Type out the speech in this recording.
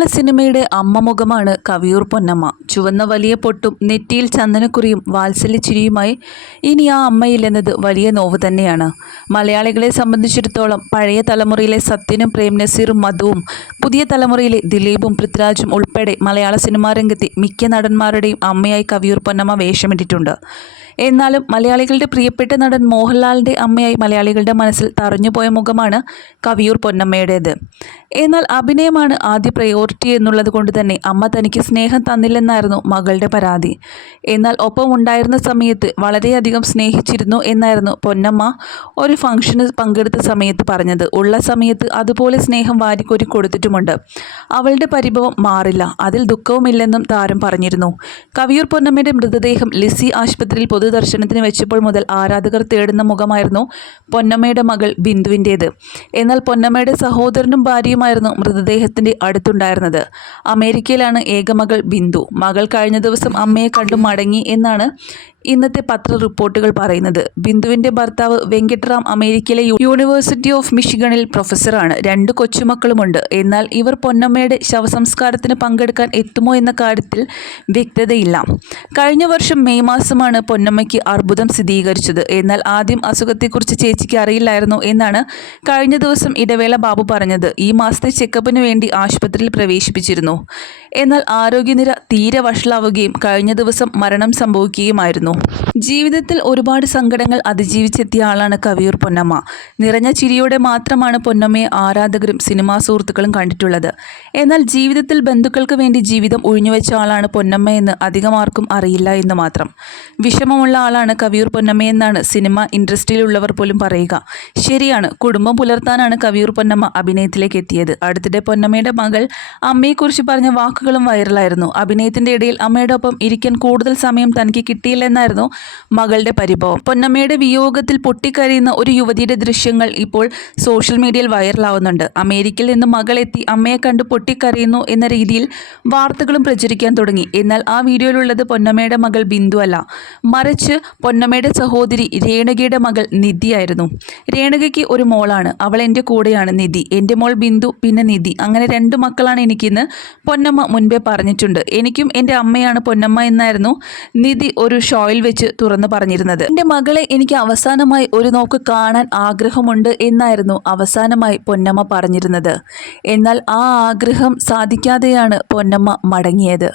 മലയാള സിനിമയുടെ അമ്മമുഖമാണ് കവിയൂർ പൊന്നമ്മ. ചുവന്ന വലിയ പൊട്ടും നെറ്റിയിൽ ചന്ദനക്കുറിയും വാത്സല്യച്ചിരിയുമായി ഇനി ആ അമ്മയില്ലെന്നത് വലിയ നോവ് തന്നെയാണ്. മലയാളികളെ സംബന്ധിച്ചിടത്തോളം പഴയ തലമുറയിലെ സത്യനും പ്രേം നസീറും മധുവും പുതിയ തലമുറയിലെ ദിലീപും പൃഥ്വിരാജും ഉൾപ്പെടെ മലയാള സിനിമാ രംഗത്തെ മിക്ക നടന്മാരുടെയും അമ്മയായി കവിയൂർ പൊന്നമ്മ വേഷമിട്ടിട്ടുണ്ട്. എന്നാലും മലയാളികളുടെ പ്രിയപ്പെട്ട നടൻ മോഹൻലാലിന്റെ അമ്മയായി മലയാളികളുടെ മനസ്സിൽ തറഞ്ഞുപോയ മുഖമാണ് കവിയൂർ പൊന്നമ്മയുടേത്. എന്നാൽ അഭിനയമാണ് ആദ്യ പ്രയോറിറ്റി എന്നുള്ളത് കൊണ്ട് തന്നെ അമ്മ തനിക്ക് സ്നേഹം തന്നില്ലെന്നായിരുന്നു മകളുടെ പരാതി. എന്നാൽ ഒപ്പം ഉണ്ടായിരുന്ന സമയത്ത് വളരെയധികം സ്നേഹിച്ചിരുന്നു എന്നായിരുന്നു പൊന്നമ്മ ഒരു ഫംഗ്ഷന് പങ്കെടുത്ത സമയത്ത് പറഞ്ഞത്. ഉള്ള സമയത്ത് അതുപോലെ സ്നേഹം വാരിക്കോരി കൊടുത്തിട്ടുമുണ്ട്. അവളുടെ പരിഭവം മാറില്ല. അതിൽ ദുഃഖവുമില്ലെന്നും താരം പറഞ്ഞിരുന്നു. കവിയൂർ പൊന്നമ്മയുടെ മൃതദേഹം ലിസി ആശുപത്രിയിൽ പൊതുദർശനത്തിന് വെച്ചപ്പോൾ മുതൽ ആരാധകർ തേടുന്ന മുഖമായിരുന്നു പൊന്നമ്മയുടെ മകൾ ബിന്ദുവിന്റേത്. എന്നാൽ പൊന്നമ്മയുടെ സഹോദരനും ഭാര്യയുമായിരുന്നു മൃതദേഹത്തിന്റെ അടുത്തുണ്ടായിരുന്നത്. അമേരിക്കയിലാണ് ഏകമകൾ ബിന്ദു. മകൾ കഴിഞ്ഞ ദിവസം അമ്മയെ കണ്ടു മടങ്ങി എന്നാണ് ഇന്നത്തെ പത്ര റിപ്പോർട്ടുകൾ പറയുന്നത്. ബിന്ദുവിന്റെ ഭർത്താവ് വെങ്കിട്ടറാം അമേരിക്കയിലെ യൂണിവേഴ്സിറ്റി ഓഫ് മിഷിഗണിൽ പ്രൊഫസറാണ്. രണ്ട് കൊച്ചുമക്കളുമുണ്ട്. എന്നാൽ ഇവർ പൊന്നമ്മയുടെ ശവസംസ്കാരത്തിന് പങ്കെടുക്കാൻ എത്തുമോ എന്ന കാര്യത്തിൽ വ്യക്തതയില്ല. കഴിഞ്ഞ വർഷം മെയ് മാസമാണ് പൊന്നമ്മയ്ക്ക് അർബുദം സ്ഥിരീകരിച്ചത്. എന്നാൽ ആദ്യം അസുഖത്തെക്കുറിച്ച് ചേച്ചിക്ക് അറിയില്ലായിരുന്നു എന്നാണ് കഴിഞ്ഞ ദിവസം ഇടവേള ബാബു പറഞ്ഞത്. ഈ മാസത്തെ ചെക്കപ്പിന് വേണ്ടി ആശുപത്രിയിൽ പ്രവേശിപ്പിച്ചിരുന്നു. എന്നാൽ ആരോഗ്യനില തീരെ വഷളാവുകയും കഴിഞ്ഞ ദിവസം മരണം സംഭവിക്കുകയുമായിരുന്നു. ജീവിതത്തിൽ ഒരുപാട് സങ്കടങ്ങൾ അതിജീവിച്ചെത്തിയ ആളാണ് കവിയൂർ പൊന്നമ്മ. നിറഞ്ഞ ചിരിയോടെ മാത്രമാണ് പൊന്നമ്മയെ ആരാധകരും സിനിമാ സുഹൃത്തുക്കളും കണ്ടിട്ടുള്ളത്. എന്നാൽ ജീവിതത്തിൽ ബന്ധുക്കൾക്ക് വേണ്ടി ജീവിതം ഒഴിഞ്ഞുവെച്ച ആളാണ് പൊന്നമ്മ എന്ന് അധികം ആർക്കും അറിയില്ല എന്ന് മാത്രം. വിഷമമുള്ള ആളാണ് കവിയൂർ പൊന്നമ്മയെന്നാണ് സിനിമ ഇൻഡസ്ട്രിയിലുള്ളവർ പോലും പറയുക. ശരിയാണ് കുടുംബം പുലർത്താനാണ് കവിയൂർ പൊന്നമ്മ അഭിനയത്തിലേക്ക് എത്തിയത്. അടുത്തിടെ പൊന്നമ്മയുടെ മകൾ അമ്മയെക്കുറിച്ച് പറഞ്ഞ വാക്കുകളും വൈറലായിരുന്നു. അഭിനയത്തിന്റെ ഇടയിൽ അമ്മയുടെ ഒപ്പം ഇരിക്കാൻ കൂടുതൽ സമയം തനിക്ക് കിട്ടിയില്ലെന്നായിരുന്നു മകളുടെ പരിഭവം. പൊന്നമ്മയുടെ വിയോഗത്തിൽ പൊട്ടിക്കരയുന്ന ഒരു യുവതിയുടെ ദൃശ്യങ്ങൾ ഇപ്പോൾ സോഷ്യൽ മീഡിയയിൽ വൈറലാവുന്നുണ്ട്. അമേരിക്കയിൽ നിന്ന് മകളെത്തി അമ്മയെ കണ്ട് പൊട്ടിക്കരയുന്നു എന്ന രീതിയിൽ വാർത്തകളും പ്രചരിക്കാൻ തുടങ്ങി. എന്നാൽ ആ വീഡിയോയിലുള്ളത് പൊന്നമ്മയുടെ മകൾ ബിന്ദു അല്ല. മറിച്ച് പൊന്നമ്മയുടെ സഹോദരി രേണുകയുടെ മകൾ നിധിയായിരുന്നു. രേണുകയ്ക്ക് ഒരു മോളാണ്. അവൾ എന്റെ കൂടെയാണ് നിധി. എന്റെ മോൾ ബിന്ദു പിന്നെ നിധി. അങ്ങനെ രണ്ട് മക്കളാണ് എനിക്കിന്ന് പൊന്നമ്മ മുൻപേ പറഞ്ഞിട്ടുണ്ട്. എനിക്കും എന്റെ അമ്മയാണ് പൊന്നമ്മ എന്നായിരുന്നു നിധി ഒരു ഷോയിൽ വെച്ച് തുറന്നു പറഞ്ഞിരുന്നത്. എന്റെ മകളെ എനിക്ക് അവസാനമായി ഒരു നോക്ക് കാണാൻ ആഗ്രഹമുണ്ട് എന്നായിരുന്നു അവസാനമായി പൊന്നമ്മ പറഞ്ഞിരുന്നത്. എന്നാൽ ആ ആഗ്രഹം സാധിക്കാതെയാണ് പൊന്നമ്മ മടങ്ങിയത്.